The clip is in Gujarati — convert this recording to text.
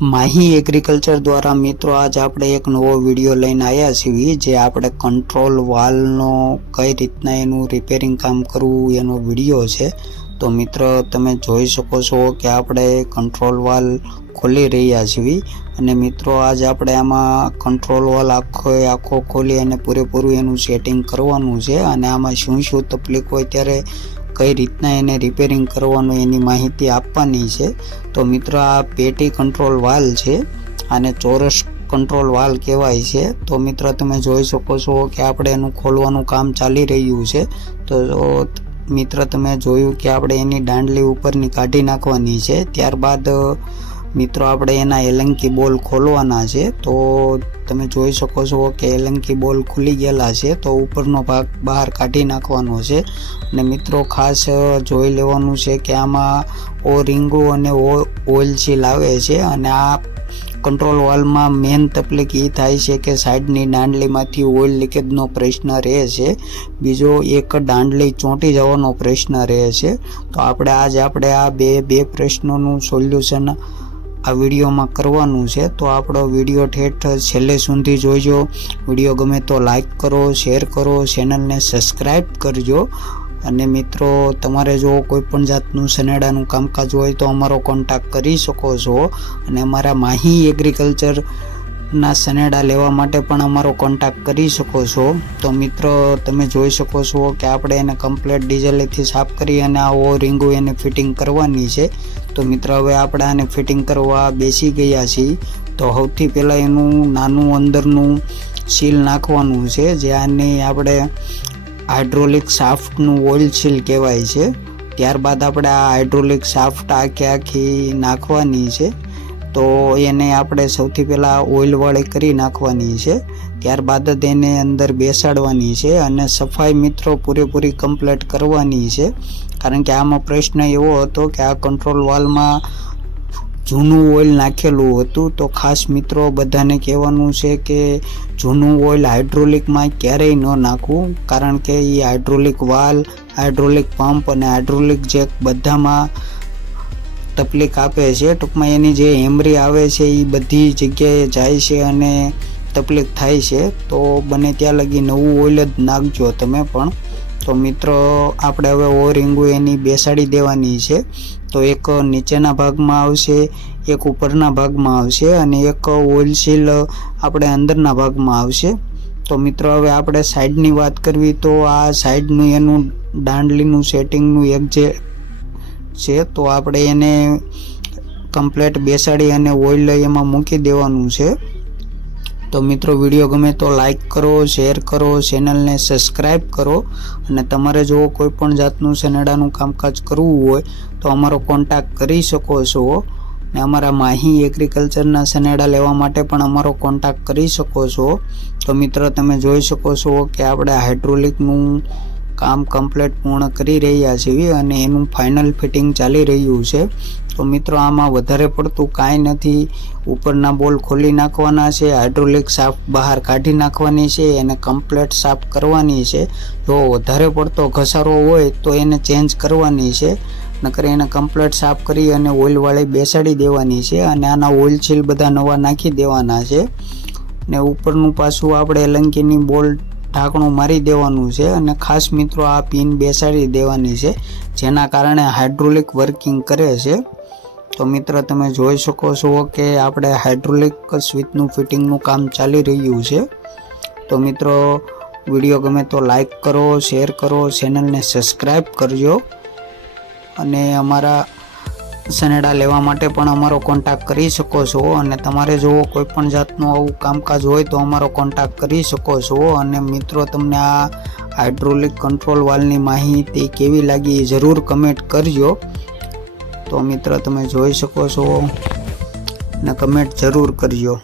માહી એગ્રીકલ્ચર દ્વારા મિત્રો આજ આપણે એક નવો વીડિયો લઈને આવ્યા છીએ, જે આપણે કંટ્રોલ વાલનો કઈ રીતના એનું રિપેરિંગ કામ કરવું એનો વીડિયો છે. તો મિત્રો, તમે જોઈ શકો છો કે આપણે કંટ્રોલ વાલ ખોલી રહ્યા છીએ અને મિત્રો આજ આપણે આમાં કંટ્રોલ વાલ આખો આખો ખોલી અને પૂરેપૂરું એનું સેટિંગ કરવાનું છે અને આમાં શું શું તકલીફ હોય ત્યારે કઈ રીતના એને રિપેરિંગ કરવાનું એની માહિતી આપવાની છે. તો મિત્રો, આ પેટી કંટ્રોલ વાલ છે આને ચોરસ કંટ્રોલ વાલ કહેવાય છે. તો મિત્રો, તમે જોઈ શકો છો કે આપણે એનું ખોલવાનું કામ ચાલી રહ્યું છે. તો મિત્ર, તમે જોયું કે આપણે એની દાંડલી ઉપરની કાઢી નાખવાની છે. ત્યારબાદ મિત્રો, આપણે એના એલંકી બોલ ખોલવાના છે. તો તમે જોઈ શકો છો કે એલંકી બોલ ખુલી ગયેલા છે. તો ઉપરનો ભાગ બહાર કાઢી નાખવાનો છે. અને મિત્રો, ખાસ જોઈ લેવાનું છે કે આમાં ઓ રીંગો અને ઓ ઓઇલ સીલ આવે છે અને આ કંટ્રોલ વાલમાં મેન તકલીફ એ થાય છે કે સાઈડની દાંડલીમાંથી ઓઇલ લીકેજનો પ્રશ્ન રહે છે. બીજો, એક દાંડલી ચોંટી જવાનો પ્રશ્ન રહે છે. તો આપણે આજ આપણે આ બે બે પ્રશ્નોનું સોલ્યુશન આ વિડીયોમાં કરવાનું છે, તો આપણો વીડિયો ઠેઠ છેલ્લે સુધી જોઈજો વીડિયો ગમે તો લાઈક કરો શેર કરો ચેનલને સબસ્ક્રાઈબ કરજો. અને મિત્રો, તમારે જો કોઈ પણ જાતનું સનેડાનું કામકાજ હોય તો અમારો કોન્ટેક્ટ કરી શકો છો. અને અમારા માહી એગ્રીકલ્ચર ના સનેડા લેવા માટે પણ અમારો કોન્ટેક્ટ કરી શકો છો. તો મિત્રો, તમે જોઈ શકો છો કે આપણે એને કમ્પ્લેટ ડીઝલથી સાફ કરી અને આ ઓ રીંગો એને ફિટિંગ કરવાની છે. તો મિત્રો, હવે આપણે આને ફિટિંગ કરવા બેસી ગયા છીએ. તો સૌથી પહેલાં એનું નાનું અંદરનું સીલ નાખવાનું છે, જે આની આપણે હાઇડ્રોલિક સાફ્ટનું ઓઇલ સીલ કહેવાય છે. ત્યારબાદ આપણે આ હાઇડ્રોલિક સાફ્ટ આખી આખી નાખવાની છે. તો એને આપણે સૌથી પહેલાં ઓઇલવાળી કરી નાખવાની છે. ત્યારબાદ જ એને અંદર બેસાડવાની છે અને સફાઈ મિત્રો પૂરેપૂરી કમ્પ્લીટ કરવાની છે. કારણ કે આમાં પ્રશ્ન એવો હતો કે આ કંટ્રોલ વાલમાં જૂનું ઓઇલ નાખેલું હતું. તો ખાસ મિત્રો બધાને કહેવાનું છે કે જૂનું ઓઇલ હાઇડ્રોલિકમાં ક્યારેય ન નાખવું. કારણ કે એ હાઇડ્રોલિક વાલ હાઇડ્રોલિક પંપ અને હાઇડ્રોલિક જેક બધામાં તકલીફ આપે છે. ટૂંકમાં એની જે હેમરી આવે છે એ બધી જગ્યાએ જાય છે અને તકલીફ થાય છે. તો બને ત્યાં લગી નવું ઓઇલ જ નાખજો તમે પણ. તો મિત્રો, આપણે હવે ઓરિંગુ એની બેસાડી દેવાની છે. તો એક નીચેના ભાગમાં આવશે, એક ઉપરના ભાગમાં આવશે અને એક ઓઇલ સીલ આપણે અંદરના ભાગમાં આવશે. તો મિત્રો, હવે આપણે સાઈડની વાત કરવી તો આ સાઈડનું એનું દાંડલીનું સેટિંગનું એક જે છે, તો આપણે એને કમ્પ્લેટ બેસાડી અને ઓઇલ લઈ એમાં મૂકી દેવાનું છે. તો મિત્રો વીડિયો ગમે તો લાઈક કરો શેર કરો ચેનલને સબસ્ક્રાઈબ કરો અને તમારે જો કોઈ પણ જાતનું શેનેડાનું કામકાજ કરવું હોય, તો અમારો કોન્ટેક્ટ કરી શકો છો. ને અમારા માહી એગ્રીકલ્ચરના સનેડા લેવા માટે પણ અમારો કોન્ટેક્ટ કરી શકો છો. તો મિત્રો, તમે જોઈ શકો છો કે આપણે હાઇડ્રોલિકનું કામ કમ્પ્લીટ પૂર્ણ કરી રહ્યા છીએ અને એનું ફાઇનલ ફિટિંગ ચાલી રહ્યું છે. તો મિત્રો, આમાં વધારે પડતું કાંઈ નથી. ઉપરના બોલ ખોલી નાખવાના છે હાઇડ્રોલિક સાફ બહાર કાઢી નાખવાની છે, એને કમ્પ્લેટ સાફ કરવાની છે. જો વધારે પડતો ઘસારો હોય તો એને ચેન્જ કરવાની છે, નકર એને કમ્પ્લેટ સાફ કરી અને ઓઇલવાળી બેસાડી દેવાની છે અને આના ઓઇલ છીલ બધા નવા નાખી દેવાના છે. ને ઉપરનું પાછું આપણે એલંકીની બોલ ઢાંકણું મારી દેવાનું છે અને ખાસ મિત્રો આ પિન બેસાડી દેવાની છે, જેના કારણે હાઇડ્રોલિક વર્કિંગ કરે છે. તો મિત્રો, તમે જોઈ શકો છો કે આપણે હાઇડ્રોલિક સ્વિચનું ફિટિંગનું કામ ચાલી રહ્યું છે. તો મિત્રો, વીડિયો ગમે તો લાઈક કરો, શેર કરો, ચેનલને સબસ્ક્રાઈબ કરજો. અને અમારા સનેડા લેવા માટે પણ અમારો કોન્ટેક્ટ કરી શકો છો અને તમારે જો કોઈ પણ જાતનું આવું કામકાજ હોય તો અમારો કોન્ટેક્ટ કરી શકો છો અને મિત્રો, તમને આ હાઇડ્રોલિક કંટ્રોલ વાલની માહિતી કેવી લાગી એ જરૂર કમેન્ટ કરજો. તો મિત્ર, તમે જોઈ શકો છો અને કમેન્ટ જરૂર કરજો.